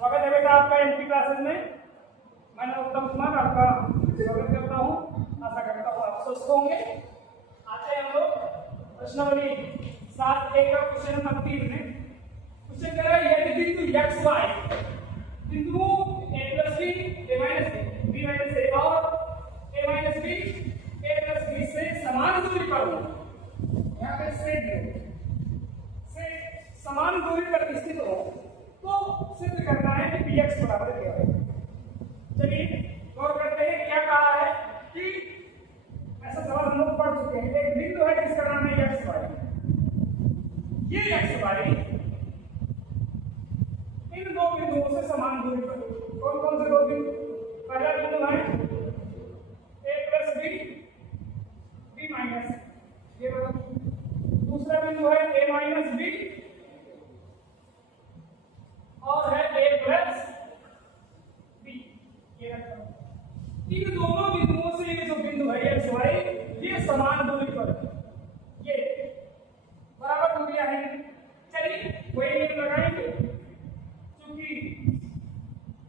स्वागत है बेटा आपका एनपी क्लासेस में। मैं उत्तम कुमार आपका स्वागत करता हूँ। आशा करता हूँ आप स्वस्थ होंगे। आते हैं हम लोग प्रश्नावली 7A का क्वेश्चन नंबर 3 में। क्वेश्चन कह रहा है यदि बिंदु x y बिंदु a plus b a minus b minus a और a minus b a plus b से समान दूरी पर हो, यहाँ पे से समान दूरी पर स्थित हो तो सिद्ध करना है कि px बराबर क्या है। चलिए गौर करते हैं क्या कहा है कि ऐसा सवाल हम लोग पढ़ चुके हैं। एक बिंदु है जिसका नाम है x y। ये x y इन दो बिंदुओं से समान दूरी पर, कौन कौन से दो बिंदु? पहला बिंदु है a plus b b minus, ये बताओ। दूसरा बिंदु है a माइनस b और है a प्लस b। ये रखो। इन दोनों बिंदुओं से ये जो बिंदु है x y ये समान दूरी पर, ये बराबर दूरियां हैं। चलिए कोई नियम लगाएंगे, क्योंकि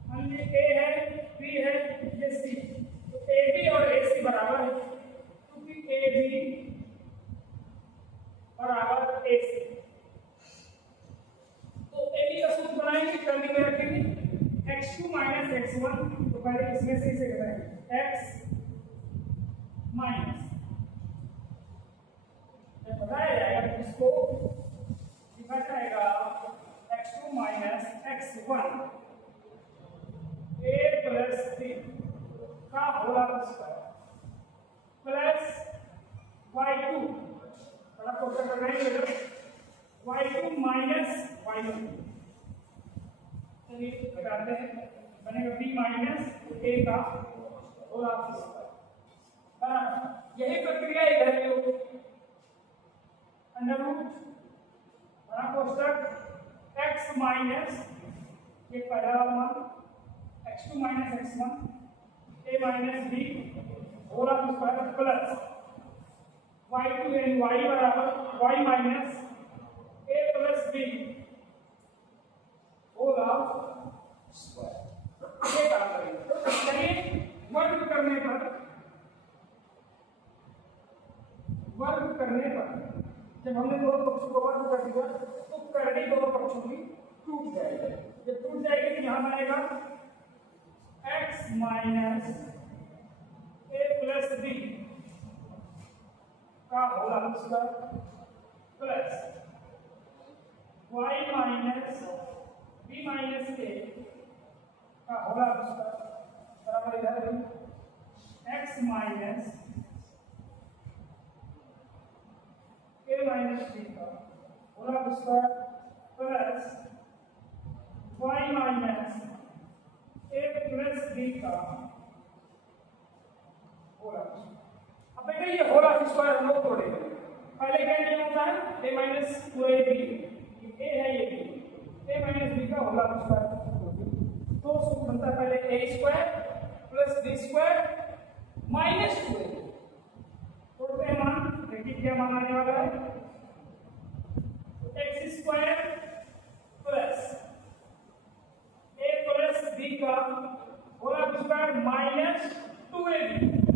मान लीजिए a है b है ये c, तो ab और ac बराबर है, क्योंकि ab बराबर ac। तो ab का सूत्र बनाएंगे, कर्ली में रखेंगे x2 माइनस x1। तो पहले इसमें से इसे घटाएंगे x माइनस, जब बताया जाएगा तो इसको लिखा जाएगा x2 minus x1 a plus b का होल स्क्वायर प्लस y2, बड़ा क्वेश्चन बनाएंगे y2 माइनस y1। चलिए घटाते हैं, बनेगा b माइनस a का होल स्क्वायर बराबर। यही प्रक्रिया इधर भी होगी, अंडर रूट बड़ा कोष्टक x माइनस ये पहला मान x2 minus x1 a minus b whole square plus y2 यानी y बराबर y minus a plus b whole square. ये काम करेंगे। चलिए वर्ग करने पर जब हमने दोनों पक्षों को वर्ग कर दिया तो करड़ी दोनों पक्षों की टूट जाएगी। जब टूट जाएगी तो यहाँ बनेगा x minus a plus b का whole square plus y minus b minus a का होल स्क्वायर बराबर इधर x minus a minus b का whole square plus y minus a plus b का होल स्क्वायर। अब बेटा ये होल स्क्वायर हम लोग तोड़ेंगे। पहले क्या नियम होता है a माइनस पूरा b, a है ये b, a माइनस b का होल स्क्वायर। तो सूत्र बनता है पहले a square plus b square minus 2a। तोड़ते हैं मान, देखिए क्या मान आने वाला है x square plus a plus b का होल स्क्वायर माइनस 2ab,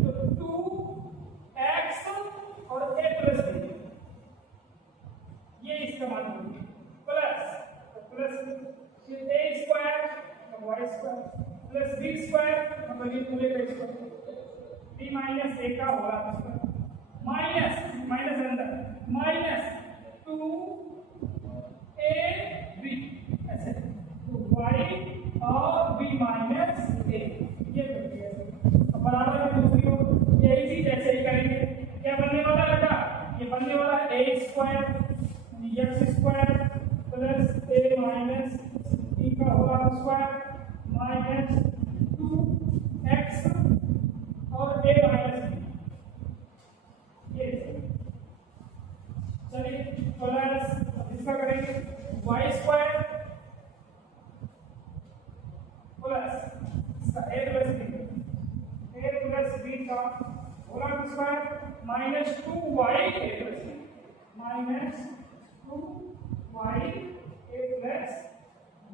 तो 2x और a प्लस b ये इसका मान होगा प्लस फिर a square y square plus b square मतलब ये पूरे का स्क्वायर b माइनस a का होल स्क्वायर माइनस अंदर माइनस 2ab ऐसे, तो y और b माइनस a ये प्रक्रिया है। अब बराबर है दूसरी ओर यही चीज ऐसे ही करेंगे। क्या बनने वाला है बेटा? ये बनने वाला है a square x square plus a minus b का होल स्क्वायर माइनस 2x और a माइनस b। ये चलिए प्लस इसका करेंगे y स्क्वायर प्लस इसका a प्लस b का whole square minus 2y a plus b minus 2y a plus b।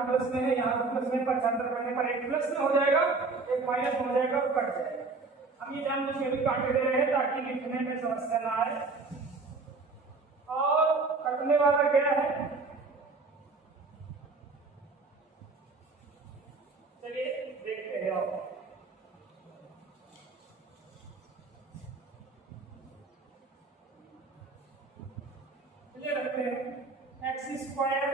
यहाँ plus में है, यहाँ प्लस में, पक्षांतर करने पर एक प्लस में हो जाएगा, एक माइनस में हो जाएगा और कट जाएगा। हम ये जानबूझ के भी काट दे रहे हैं ताकि लिखने में समस्या ना आए। और कटने वाला क्या है, चलिए देखते हैं। आप चलिए रखते हैं एक्स स्क्वायर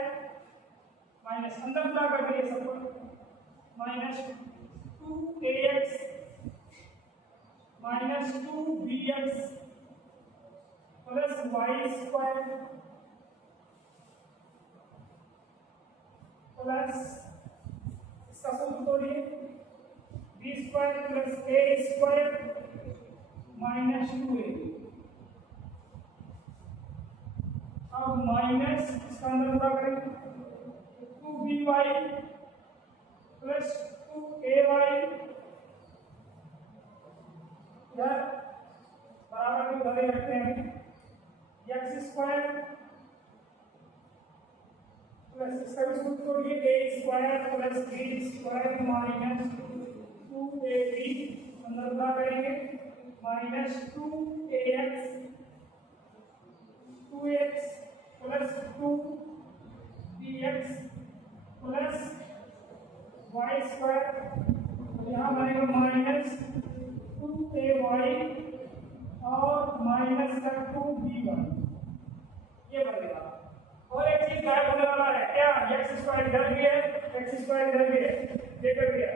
माइनस अंदर क्या कर दिए सबको, minus 2ax minus 2bx plus y square plus इसका सूत्र तोड़िए, b square plus a square minus 2a। अब माइनस इसका अंदर क्या करें, 2by प्लस 2ay इधर बराबर में उधर ही रखते हैं, एक्स स्क्वायर प्लस इसका भी सूत्र तोड़िए, a square plus b square minus 2ab अंदर क्या करेंगे, minus 2ax plus 2bx plus y square, यहाँ बनेगा माइनस 2ay और माइनस का 2b1, ये बनेगा। और एक चीज गायब होने वाला है क्या, एक्स स्क्वायर इधर भी है, एक्स स्क्वायर इधर भी है, देखकर भी है,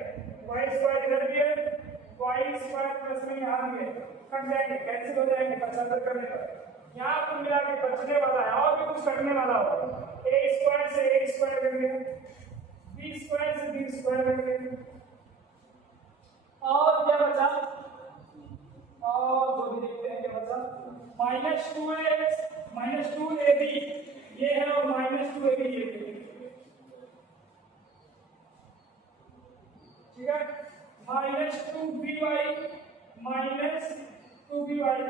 वाई स्क्वायर इधर भी है, वाई स्क्वायर प्लस में यहाँ भी है, कट जाएंगे, कैंसिल हो जाएंगे पक्षांतर करने पर। यहाँ कुल मिला के बचने वाला है और भी कुछ कटने वाला होगा, ए स्क्वायर से ए स्क्वायर कर दिया, बी स्क्वायर से बी स्क्वायर कर दिया, और क्या बचा, और जो भी देखते हैं क्या बचा, माइनस 2x माइनस 2ab ये है और माइनस 2ab ये है, ठीक है, माइनस 2by माइनस 2by,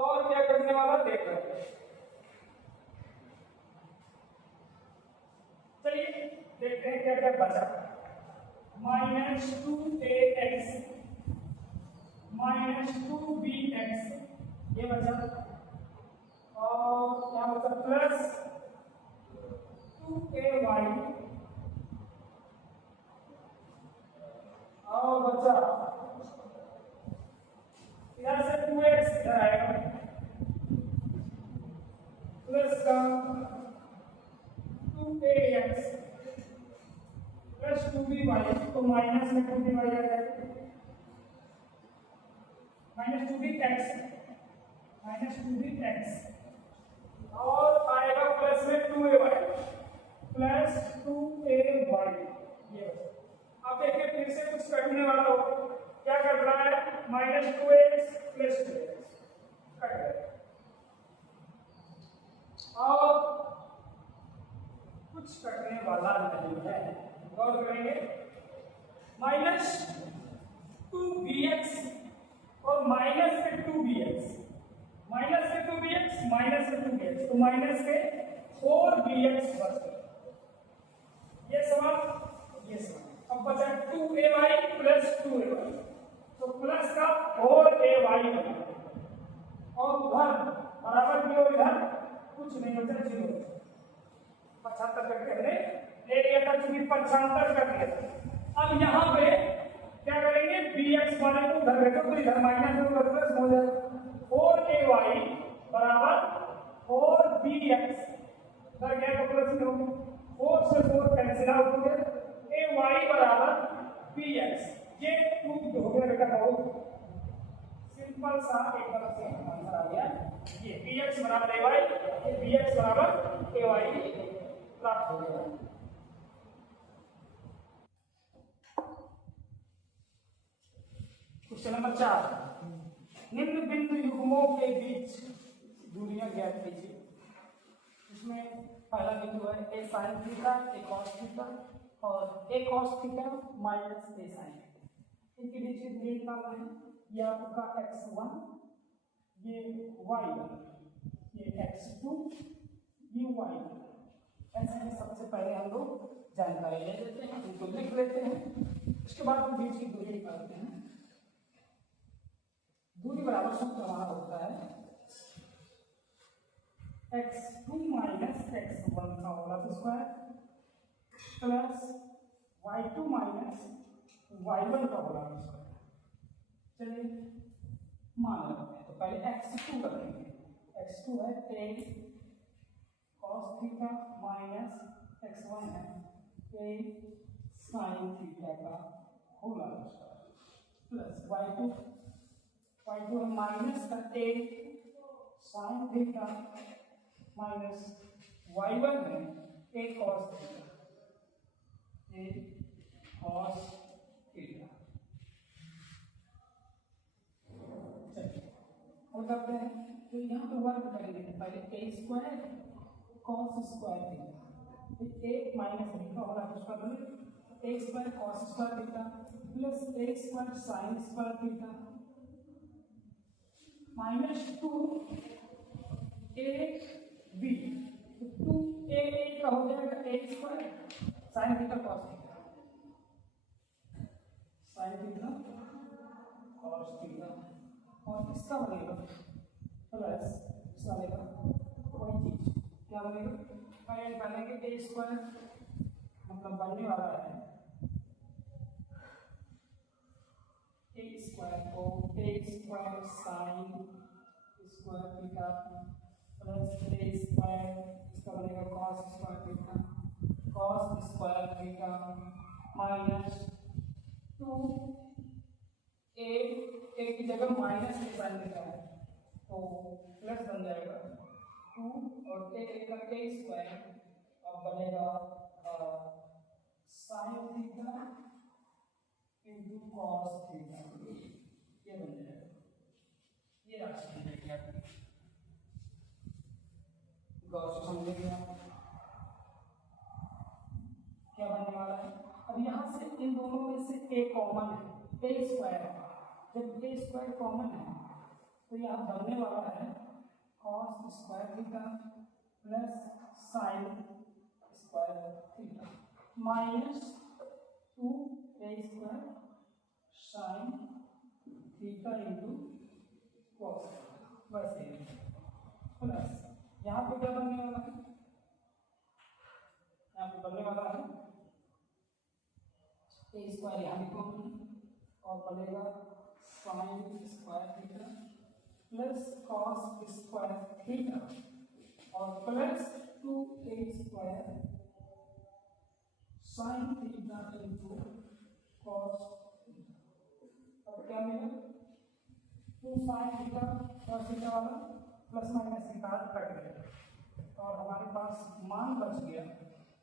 और क्या करने वाला देख रहे हैं। चलिए देखते हैं क्या क्या बचा, माइनस 2ax माइनस 2bx ये बचा, और क्या बचा प्लस 2ay, और बचा इधर से 2x इधर आएगा प्लस का 2ax प्लस 2by, तो माइनस में 2by आ जाएगा, माइनस 2bx और आएगा प्लस में 2ay प्लस 2ay, ये अब देखिए फिर से कुछ कटने वाला हो, क्या कर रहा है, minus 2x plus 2x cut गया, और कुछ कटने वाला नहीं है, गौर करेंगे, माइनस 2bx और माइनस के 2bx, माइनस के 2bx माइनस के 2bx, तो माइनस के 4bx बचता, ये सवाल ये सवाल। अब बचा 2ay प्लस 2ay, तो प्लस का 4ay बना, और उधर बराबर भी और इधर कुछ नहीं बचा, 0 पक्षांतर करके हमने ले लिया था, चूंकि पक्षांतर कर दिया था। अब यहाँ पे क्या करेंगे, bx वाले को उधर रखो तो इधर माइनस में उधर प्लस हो जाएगा, 4ay बराबर 4bx, उधर क्या तो प्लस में होगा, 4 से 4 कैंसिल आउट हो गया, ay बराबर bx, ये प्रूफ हो गया बेटा, बहुत सिंपल सा एकदम से आंसर आ गया, ये bx बराबर ay, ये bx बराबर ay प्राप्त हो गया। क्वेश्चन नंबर 4, निम्न बिंदु युग्मों के बीच दूरियां ज्ञात कीजिए। इसमें पहला बिंदु है a sin theta, a cos theta और a cos theta minus a sin theta, इनके बीच की दूरी निकालना है। ये आपका x1, ये y1, ये x2, ये y1, ऐसे में सबसे पहले हम लोग जानकारी ले लेते हैं, इनको लिख लेते हैं। उसके बाद हम बीच की दूरी निकालते हैं। दूरी बराबर सूत्र हमारा होता है x2 माइनस x1 का whole square plus y2 minus y1 का होल स्क्वायर। चलिए मान लेते हैं, तो पहले x2 रखेंगे। x2 है a cos theta minus x1 है a sin थीटा का होल स्क्वायर प्लस y2 है माइनस का a sin theta minus y1 है a cos थीटा। चलिए और करते हैं, तो यहाँ पे वर्ग करेंगे, पहले a square cos square theta, एक माइनस लिखा होगा उसका a square cos square theta plus a square sin square theta minus 2ab, तो 2a का हो जाएगा a square sin theta cos theta, sin theta cos theta, और इसका बनेगा प्लस इसका बनेगा वही चीज, क्या बनेगा पहले निकालेंगे a स्क्वायर, मतलब बनने वाला है a स्क्वायर को a square sine square theta plus a square, इसका बनेगा cos square theta cos square theta minus 2a, एक की जगह माइनस के साइन लिखा है तो प्लस बन जाएगा 2 और a का a स्क्वायर, अब बनेगा sign theta into cos theta, ये बन जाएगा, ये राशि बन जाएगी आपकी। गौर से समझेंगे आप क्या बनने वाला है। अब यहाँ से इन दोनों में से a कॉमन है, a स्क्वायर, जब a स्क्वायर कॉमन है तो यहाँ बनने वाला है cos square theta plus sign square theta minus 2a square sine theta into cos, वैसे प्लस यहाँ पे क्या बनने वाला है, यहाँ पे बनने वाला है a स्क्वायर यहाँ भी कॉमन और बनेगा sine square theta plus cos square theta और plus 2a square sine theta into cos theta. अब क्या मिला 2 साइन थीटा कॉस थीटा वाला प्लस माइनस निकाल कट गया और हमारे पास मान बच गया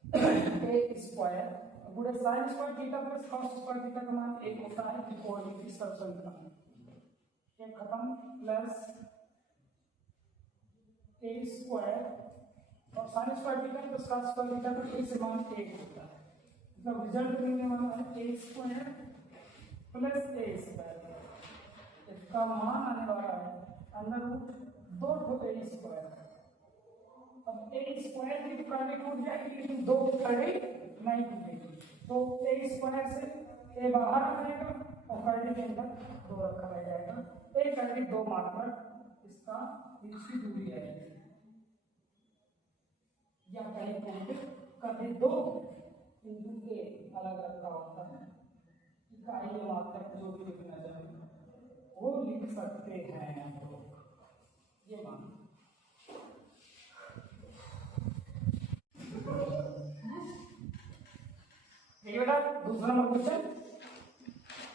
a स्क्वायर, पूरे sine square theta plus cos square theta का मान एक होता है, त्रिकोणमिति की सरसंख्या ये खत्म प्लस a स्क्वायर और sign square theta plus cos square theta का फिर से मान एक होता है, मतलब रिजल्ट मिलने वाला है a square plus a square, इसका मान आने वाला है अंडर रूट 2 a स्क्वायर। अब a स्क्वायर की पहले टूट जाएगी लेकिन 2 पहले नहीं टूटेगी, तो a स्क्वायर से a बाहर आ जाएगा और पहले के अंदर 2 रखा रह जाएगा, a पहले 2 मात्र इसका बीच की दूरी है, या कहीं पॉइंट कभी 2 बिंदु a अलग रखा होता है, इकाई मात्रक जो भी लिखना चाहे वो लिख सकते हैं हम लोग, ये मान ये बेटा दूसरा नंबर क्वेश्चन,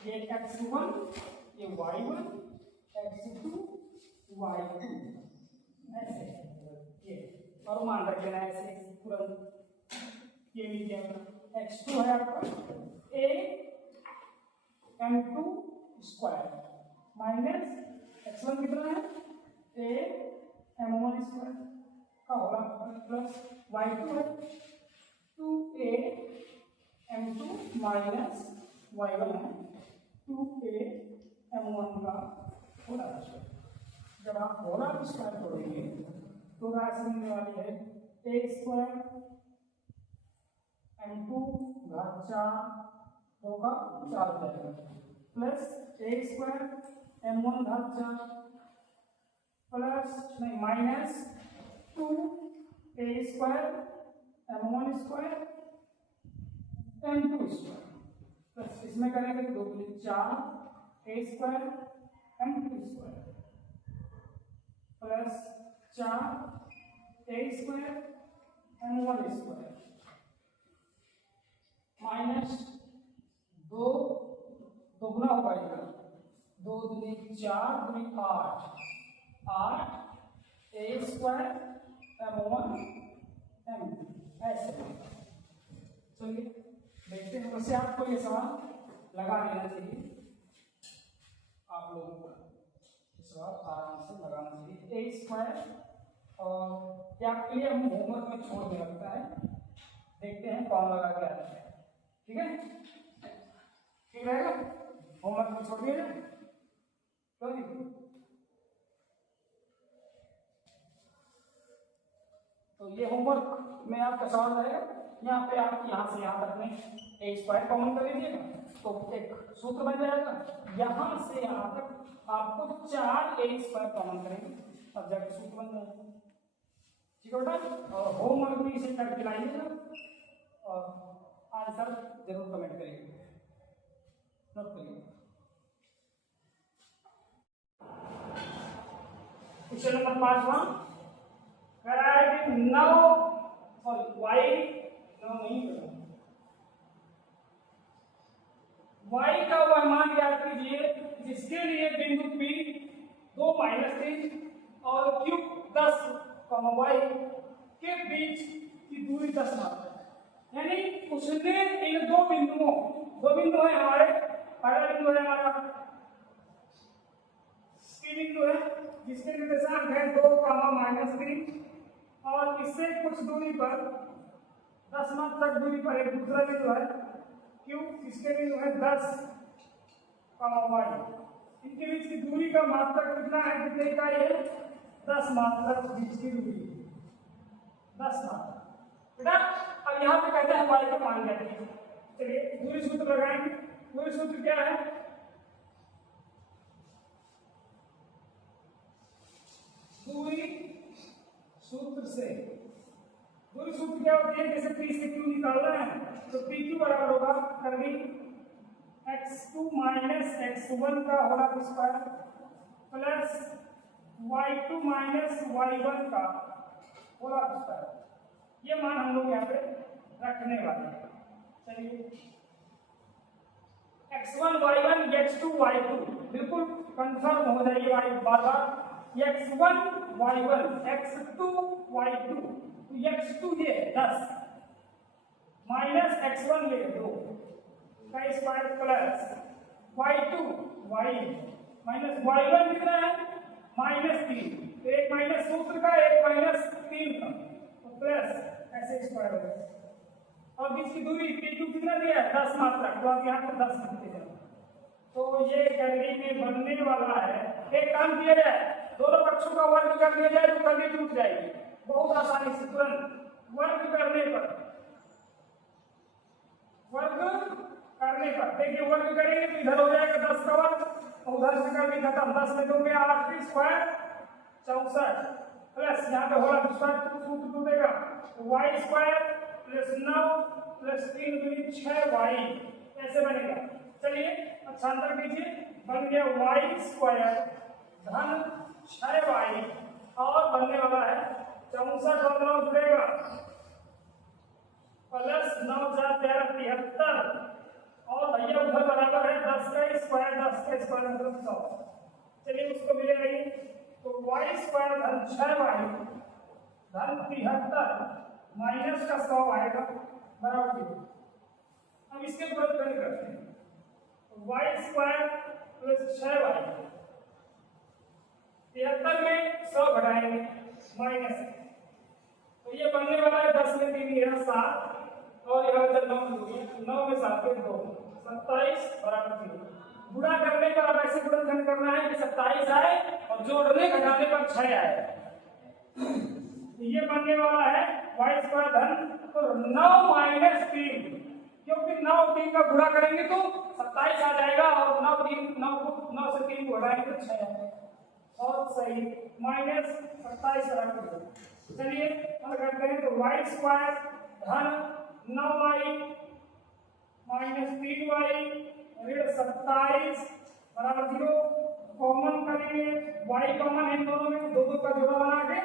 ये x1 ये y1 x2 y2 ऐसे ये और मान रख लेना ऐसे तुरंत, ये मिल जाएगा x2 है आपका a m2 square minus x1 कितना है a m1 स्क्वायर का होगा प्लस y2 है 2a m2 माइनस y1 है 2a m1 का होल स्क्वायर। जब आप होल स्क्वायर तोड़ेंगे तो राशि मिलने वाली है a स्क्वायर m2 घात 4 2 का 4 जाएगा प्लस a स्क्वायर m1 घात 4 प्लस नहीं minus 2 a square m1 square m2 square plus इसमें करेंगे तो 2 4 a square m2 square plus 4 a square m1 square minus 2 दोगुना हो पाएगा 2 दूनी 4 दूनी 8 a स्क्वायर m1 m2 ऐसे। चलिए देखते हैं वैसे आपको ये सवाल लगा लेना चाहिए, आप लोगों को सवाल आराम से लगाना चाहिए। a स्क्वायर और क्या आपके लिए हम होमवर्क में छोड़ दे लगता है, देखते हैं कौन लगा के आता है। ठीक है, ठीक रहेगा, होमवर्क में छोड़ दिया जाए तो ये होमवर्क में आपका सवाल रहेगा। यहाँ पे आप यहाँ से यहाँ तक में a स्क्वायर कॉमन कर लीजिएगा तो एक सूत्र बन जाएगा। यहाँ से यहाँ तक आपको 4 a स्क्वायर कॉमन करेंगे तब जाके सूत्र बन जाएगा। ठीक है बेटा, और होमवर्क में इसे करके लाइएगा और आंसर जरूर कमेंट करिएगा, नोट करिएगा। क्वेश्चन नंबर 5वां कह रहा है कि 9 सॉरी y 9 नहीं y का वह मान ज्ञात कीजिए जिसके लिए बिंदु P 2 -3 और Q 10 y के बीच की दूरी 10 मात्र है। यानी उसने इन दो बिंदु है हमारे, पहला बिंदु है हमारा P बिंदु है जिसके निर्देशांक है 2, -3 और इससे कुछ दूरी पर 10 मात्रक दूरी पर एक दूसरा बिंदु है Q जिसके बिंदु है 10, y। इनके बीच की दूरी का मात्रक कितना है, कितने इकाई है, 10 मात्रक बीच की दूरी, 10 मात्रक। बेटा अब यहाँ पे कहते हैं y का मान क्या है। चलिए दूरी सूत्र लगाएंगे। दूरी सूत्र क्या है, दूरी सूत्र से दूरी सूत्र क्या होती है, जैसे P से Q निकालना है तो PQ बराबर होगा करली x2 - x1 का whole square plus y2 - y1 का होल स्क्वायर। ये मान हम लोग यहाँ पे रखने वाले हैं। चलिए x1 y1 x2 y2 बिल्कुल कंफर्म हो जाएगी बार-बार। x1 y1 x2 y2 तो x2 ये 10 माइनस x1 ये 2 का square plus y2 y minus y1 कितना है -3, तो एक माइनस सूत्र का एक -3 का तो प्लस ऐसे स्क्वायर हो गया। और बीच की दूरी PQ कितना दिया है 10 मात्रक, तो आप यहाँ पर 10 लिखते जाओ। तो ये कैलोरी में बनने वाला है। एक काम किया जाए, दोनों पक्षों का वर्ग कर दिया जाए तो कैलोरी टूट जाएगी बहुत आसानी से, तुरंत वर्ग करने पर देखिए वर्ग करेंगे तो इधर हो जाएगा 10 का वर्ग और उधर से करके खत्म। 10 में 2 में 8 स्क्वायर 64 प्लस यहाँ पे होगा स्क्वायर सूत्र टूटेगा y स्क्वायर प्लस 9 प्लस 3 दूनी 6y ऐसे बनेगा। चलिए अच्छांतर कीजिए, बन गया y स्क्वायर धन 6y और बनने वाला है 64 और 9 जुड़ेगा प्लस 9 4 13 73 और भैया उधर बराबर है 10 का स्क्वायर मतलब 100। चलिए उसको मिलेगा ये तो y स्क्वायर धन 6y धन 73 माइनस का 100 आएगा बराबर 0। अब इसके ऊपर करते हैं y स्क्वायर प्लस 6y 73 में 100 घटाएंगे माइनस, तो ये बनने वाला है 10 में 3 यह 7 और यहाँ पर 9 में 7 के 2 27 बराबर 0। गुणा करने पर अब ऐसे गुणनखंड करना है कि 27 आए और जोड़ने घटाने पर 6 आए। ये बनने वाला है y स्क्वायर धन तो 9 - 3 3 का गुणा करेंगे तो 27 आ जाएगा और 9 से 3 को हटाएंगे तो 6 आ जाएगा। बहुत सही, -27 बराबर। चलिए हल करते हैं। तो y स्क्वायर धन 9y -3y ऋण 27 बराबर 0। कॉमन करेंगे, y कॉमन है इन दोनों में, दो का जोड़ा बना के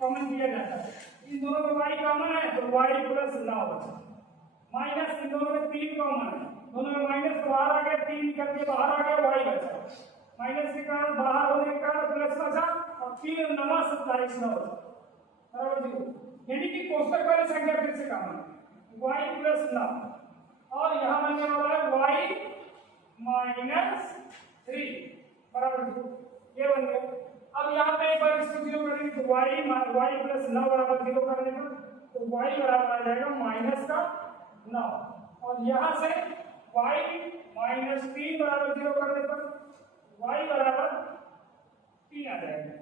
कॉमन किया जाता है। इन दोनों में y कॉमन है तो y + 9 माइनस इन दोनों में 3 कॉमन है, दोनों में माइनस तो बाहर आ गया, 3 करके बाहर आ गया, y बचा। माइनस के कारण बाहर होने के कारण प्लस बचा और 3 9 27 9 बराबर 0। यानी कि कोष्टक वाली संख्या फिर से कॉमन है, y + 9 और यहाँ बनने वाला है y -3 बराबर 0। ये बन गया। अब यहाँ पे एक बार इसको 0 करेंगे तो y + 9 बराबर 0 करने पर तो y बराबर आ जाएगा -9 और यहाँ से y -3 बराबर 0 करने पर y बराबर 3 आ जाएगा।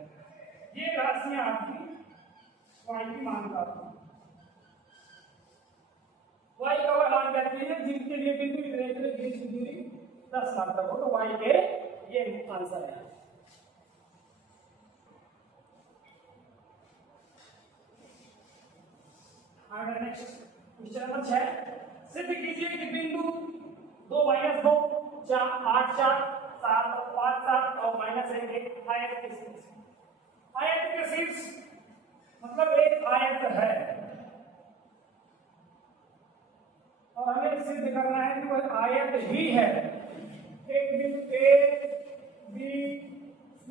ये राशियां आपकी y की मान प्राप्त होगी। y का वह मान कहती है जिनके लिए बिंदु इतने की दूरी 10 लाख तक हो, तो y के ये आंसर है। आगे नेक्स्ट क्वेश्चन नंबर 6 सिद्ध कीजिए कि बिंदु 2 - 2 4 8 4 7 5 7 और -1 एक आयत के शीर्ष। आयत के शीर्ष मतलब एक आयत है और हमें सिद्ध करना है कि वह आयत ही है। एक बिंदु A B C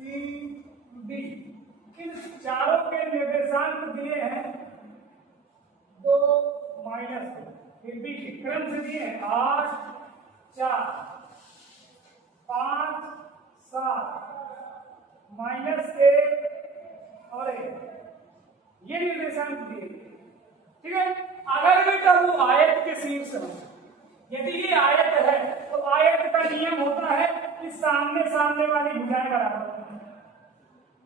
D इन चारों के निर्देशांक दिए हैं 2 -2, फिर भी क्रम से दिए 8 4 5 7 -1 और 1 ये निर्देशांक दिए। ठीक है, अगर बेटा वो आयत के शीर्ष है, यदि ये आयत है तो आयत का नियम होता है कि सामने सामने वाली भुजाएं बराबर होती हैं,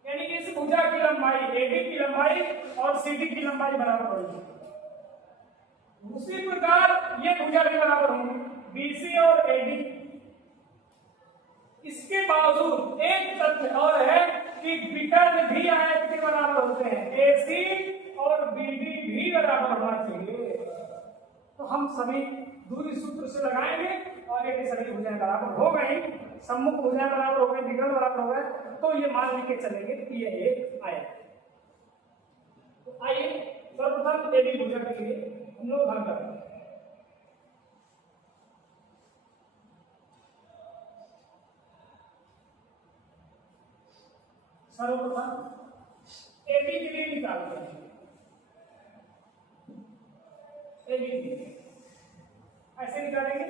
यानी कि इस भुजा की लंबाई AB की लंबाई और CD की लंबाई बराबर होगी। उसी प्रकार ये भुजा भी बराबर होंगी BC और AD। इसके बावजूद एक तथ्य और है कि विकर्ण भी आयत के बराबर होते हैं, AC और BD भी बराबर होना चाहिए। तो हम सभी दूरी सूत्र से लगाएंगे और ये सभी भुजाएं बराबर हो गई, सम्मुख भुजाएं बराबर हो गई, विकर्ण बराबर हो गए, तो ये मान लेके चलेंगे कि ये एक आयत है। तो आइए सर्वप्रथम AB भुजा के लिए हम लोग हल करते हैं। सर्वप्रथम AB के लिए निकालते हैं। AB ऐसे निकालेंगे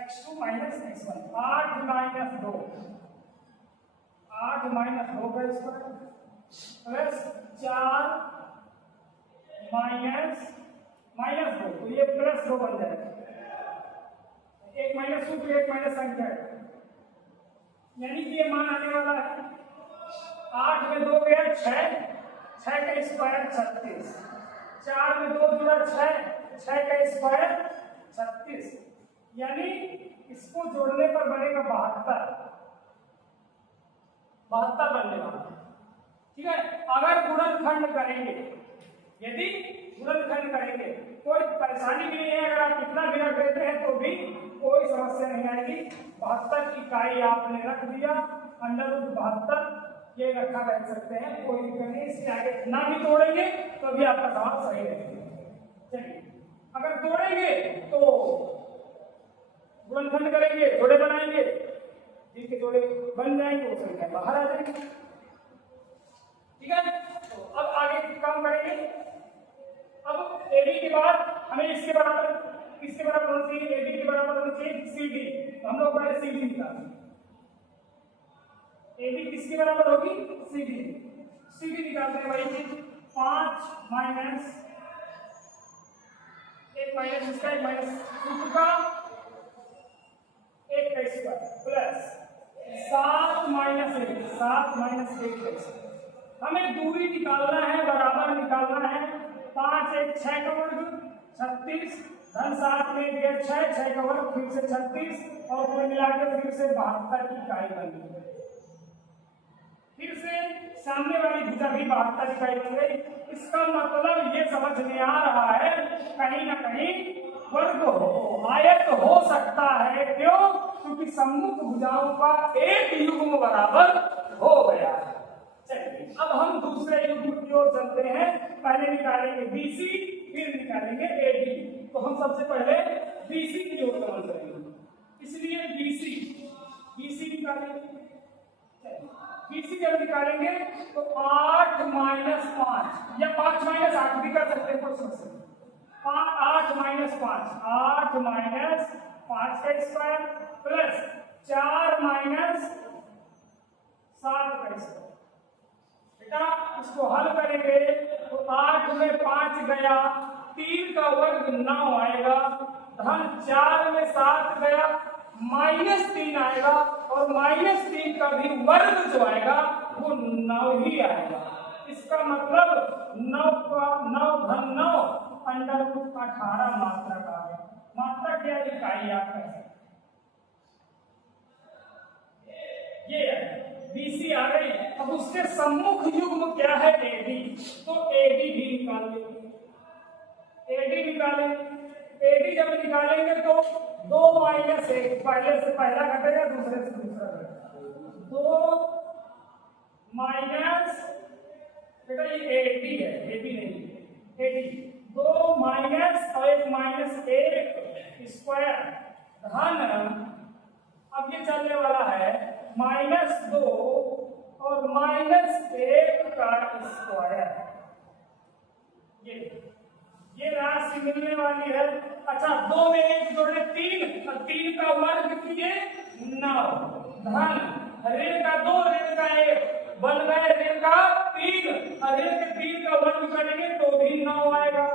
x2 - x1 8 - 2 8 - 2 का स्क्वायर प्लस 4 -2 तो ये +2 बन जाएगा। एक -2 तो एक माइनस संख्या है, यानी कि ये मान आने वाला है 8 में 2 गया 6 का स्क्वायर 36, 4 में 2 जुड़ा 6 का स्क्वायर 36, यानी इसको जोड़ने पर बनेगा 72 बनने वाला। ठीक है, अगर गुणनखंड करेंगे, यदि गुणनखंड करेंगे कोई परेशानी भी नहीं है, अगर आप कितना भी रख देते हैं तो भी कोई समस्या नहीं आएगी। 72 इकाई आपने रख दिया, √72 ये रखा रह सकते हैं, कोई दिक्कत नहीं। इसके आगे कितना भी तोड़ेंगे तो भी आपका जवाब सही रहेगा। चलिए, अगर तोड़ेंगे तो गुणनखंड करेंगे, जोड़े बनाएंगे, जिनके जोड़े बन जाएंगे वो संख्या बाहर आ जाएगी। ठीक है, तो अब आगे काम करेंगे। अब AB के बाद हमें किसके बराबर होना चाहिए? AB के बराबर होना चाहिए CD। तो हम लोग पहले CD निकालेंगे। AB किसके बराबर होगी? CD निकालते हैं। वही चीज 5 माइनस इसका एक माइनस सूत्र का 1 का स्क्वायर प्लस 7 - 1 का स्क्वायर। हमें दूरी निकालना है, बराबर निकालना है। 5 1 6 का वर्ग, 36 धन 7 में दिया 6, 6 का वर्ग फिर से 36 और कुल मिला के फिर से 72 इकाई बन गई। फिर से सामने वाली भुजा भी 72 इकाई बन गई। इसका मतलब ये समझ में आ रहा है कहीं ना कहीं वर्ग हो आयत हो सकता है। क्यों? क्योंकि सम्मुख भुजाओं का एक युग्म बराबर हो गया है। चलिए अब हम दूसरे युग्म की ओर चलते हैं। पहले निकालेंगे BC फिर निकालेंगे AD। तो हम सबसे पहले BC की ओर गमन करेंगे। इसलिए BC निकालेंगे। BC जब निकालेंगे तो 8 - 5 या 5 - 8 भी कर सकते हैं, कोई समस्या नहीं। 8 - 5 8 - 5 का स्क्वायर प्लस 4 - 7 का स्क्वायर। बेटा इसको हल करेंगे तो 8 में 5 गया, 3 का वर्ग 9 आएगा, धन 4 में 7 गया, -3 आएगा और -3 का भी वर्ग जो आएगा वो 9 ही आएगा। इसका मतलब 9 धन 9 √18 मात्रा का आ गया। मात्रा क्या इकाई आप कह सकते ये है। BC आ गई। अब उसके सम्मुख युग्म क्या है AD, तो AD भी निकालेंगे। AD जब निकालेंगे तो 2 - 1 पहले से पहला घटेगा, दूसरे से दूसरा घटेगा। 2 माइनस बेटा ये AD है, AB नहीं AD। 2 माइनस और 1 स्क्वायर धन अब ये चलने वाला है -2 और -1 का स्क्वायर। ये राशि मिलने वाली है। अच्छा 2 में 1 जोड़े 3 और 3 का वर्ग किए 9, धन ऋण का 2 ऋण का 1 बन गए ऋण का 3 और ऋण के 3 का वर्ग करेंगे तो भी 9 आएगा।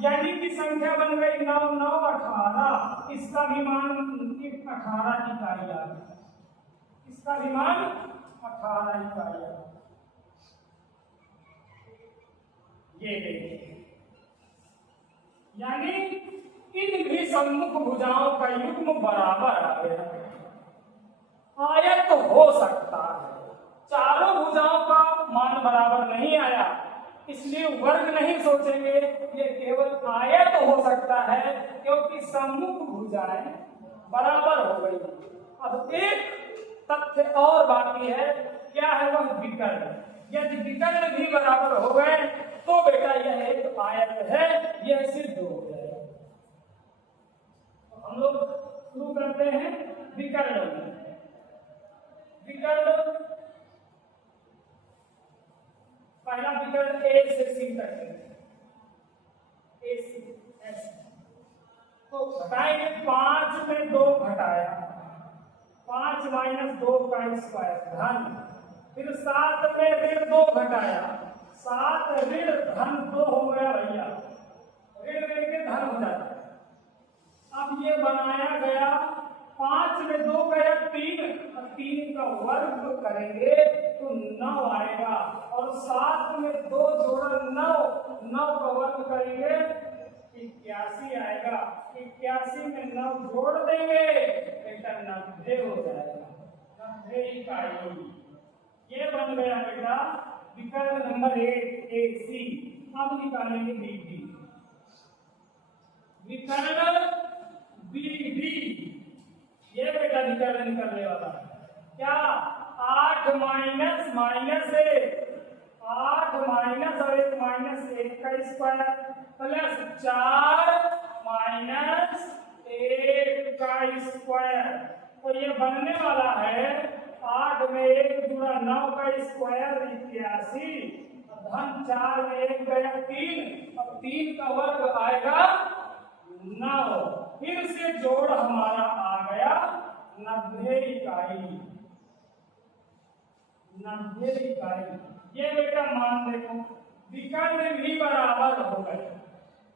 यानी कि संख्या बन गई 9 - 9 18। इसका भी मान 18 इकाई आ गया। इसका भी मान 18 इकाई आ गया। ये देखिए यानी इन भी सम्मुख भुजाओं का युग्म बराबर आ गया। आयत हो सकता है, चारों भुजाओं का मान बराबर नहीं आया इसलिए वर्ग नहीं सोचेंगे, ये केवल आयत हो सकता है क्योंकि सम्मुख भुजाएं बराबर हो गई। अब एक तथ्य और बाकी है, क्या है वह विकर्ण। यदि विकर्ण भी बराबर हो गए तो बेटा यह एक आयत है, यह सिद्ध हो जाएगा। तो हम लोग शुरू करते हैं विकर्ण। पहला विकर्ण A से C तक है। तो घटाएंगे 5 में 2 घटाया, 5 - 2 का स्क्वायर धन, फिर 7 में ऋण 2 घटाया, 7 ऋण धन 2 हो गया भैया, ऋण के धन हो जाता है। अब ये बनाया गया 5 में 2 गया 3 और 3 का वर्ग करेंगे तो 9 आएगा और 7 में 2 जोड़ा 9, 9 का वर्ग करेंगे 81 आएगा। 81 में 9 जोड़ देंगे बेटा 90 हो जाएगा, 90 इकाई। ये बन गया बेटा विकर्ण नंबर 1 AC। अब निकालेंगे BD। विकर्ण BD ये बेटा विकर्ण निकलने वाला है क्या 8 माइनस 1 का स्क्वायर प्लस 4 - 1 का स्क्वायर। तो ये बनने वाला है 8 में 1 जुड़ा 9 का स्क्वायर 81, धन 4 में 1 गया 3 और 3 का वर्ग आएगा 9। फिर से जोड़ हमारा आ गया 90 इकाई। 90 इकाई ये बेटा मान देखो विकर्ण भी बराबर हो गए,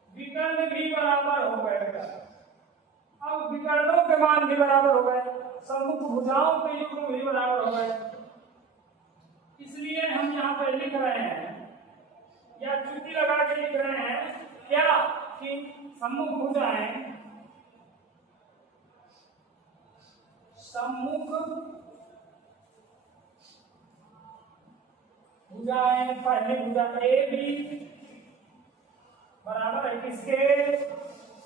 विकर्ण भी बराबर हो गए बेटा। अब विकर्णों के मान भी बराबर हो गए, सम्मुख भुजाओं के युग्म भी बराबर हो गए। इसलिए हम यहाँ पर लिख रहे हैं या चुटकी लगा के लिख रहे हैं क्या कि सम्मुख भुजाएं, सम्मुख भुजाएं, पहली भुजा ए बी बराबर है किसके,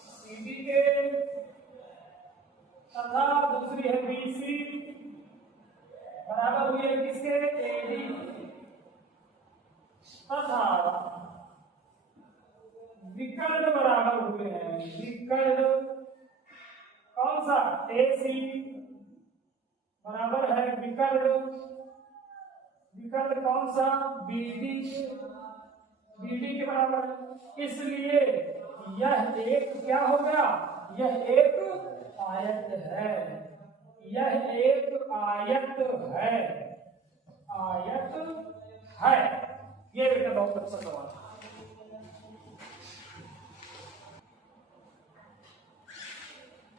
सी डी के, तथा दूसरी है बी सी बराबर हुई है किसके, ए डी, तथा विकर्ण बराबर हुए हैं, विकर्ण कौन सा, ए सी बराबर है विकर्ण, विकर्ण कौन सा, बी डी, बी डी के बराबर। इसलिए यह एक क्या हो गया, यह एक आयत है, यह एक आयत है, आयत है। ये बेटा बहुत अच्छा सवाल है।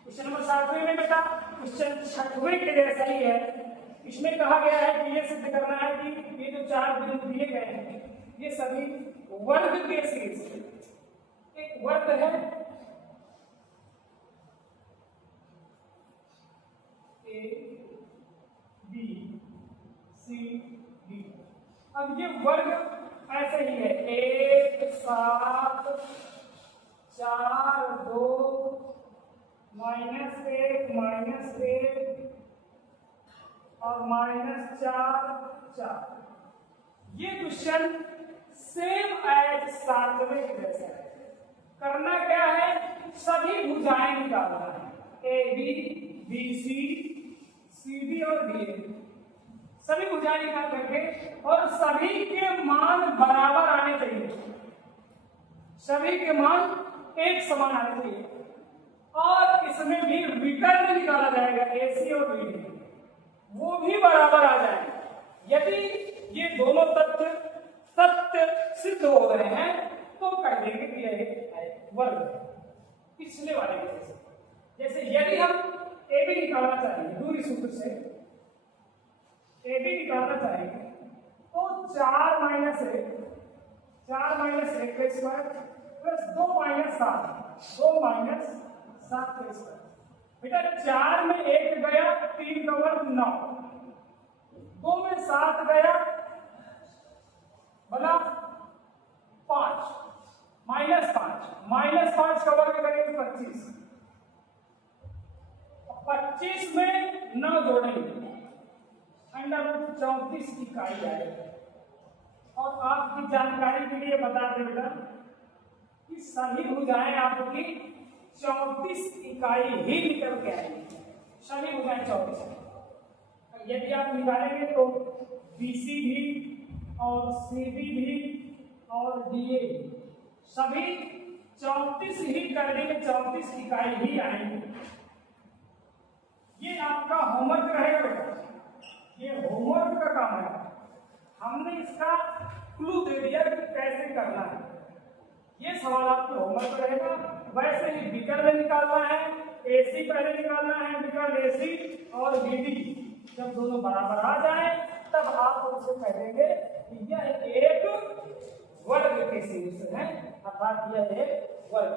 क्वेश्चन नंबर 7वें में बेटा क्वेश्चन 6वें के जैसा ही है। इसमें कहा गया है कि ये सिद्ध करना है कि ये जो 4 बिंदु दिए गए हैं ये सभी वर्ग के शीर्ष, एक वर्ग है ए बी सी डी। अब ये वर्ग ऐसे ही है 1 7 4 2 -1 -1 और -4 4। ये क्वेश्चन सेम एज 7वें के जैसा है। करना क्या है, सभी भुजाएं निकालना है, A B B C C D और डी ए, सभी भुजाएं निकाल करके और सभी के मान बराबर आने चाहिए, सभी के मान एक समान आने चाहिए। और इसमें भी विकर्ण निकाला जाएगा, ए सी और बी डी, वो भी बराबर आ जाएंगे। यदि ये दोनों तथ्य सत्य सिद्ध हो रहे हैं तो कह देंगे कि यह वर्ग है। पिछले वाले के जैसे यदि हम ए बी निकालना चाहेंगे, दूरी सूत्र से ए बी निकालना चाहेंगे तो 4 - 1 का स्क्वायर प्लस 2 - 7 का स्क्वायर। बेटा 4 में 1 गया, 3 का वर्ग 9, 2 में 7 गया बना 5 -5 का वर्ग करेंगे 25, 25 में 9 जोड़ेंगे √34 इकाई आएगी। और आपकी जानकारी के लिए बता दें बेटा कि सभी भुजाएं आपकी 34 इकाई ही निकल के आएगी, सभी भुजाएं 34। यदि आप निकालेंगे तो बीसी भी और सीडी भी और डीए सभी 34 ही करने में 34 इकाई ही आएंगे। ये आपका होमवर्क रहेगा बेटा, ये होमवर्क का काम है। हमने इसका क्लू दे दिया कि कैसे करना है। ये सवाल आपके होमवर्क रहेगा। वैसे ही विकर्ण निकालना है, एसी पहले निकालना है, विकर्ण एसी और बीडी जब दोनों बराबर आ जाए तब आप उनसे कहेंगे कि यह एक वर्ग के शीर्ष है, अर्थात यह एक वर्ग।